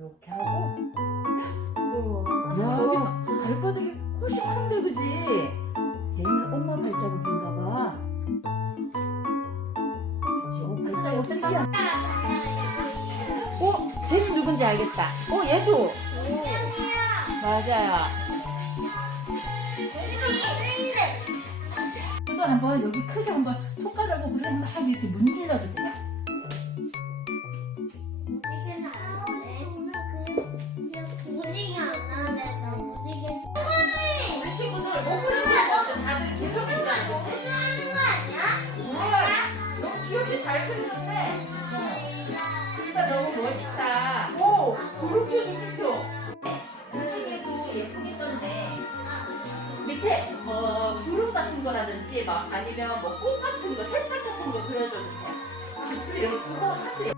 이렇게 하고 우와. 야 발바닥이 훨씬 큰데 그지? 얘는 엄마 발자국인가 봐 그치? 어, 발자국 특이한 어? 쟤는 누군지 알겠다 어 얘도 맞아요 또 한번 여기 크게 한번 손가락으로 그냥 막 이렇게 알려주는데 어, 진짜 너무 멋있다. 오, 구름표 구름표. 사진에도 예쁘게 썼네. 밑에 어, 구름 같은 거라든지 막 아니면 뭐 꽃 같은 거, 새싹 같은 거 그려줘도 돼요. 이렇게 그거 사진.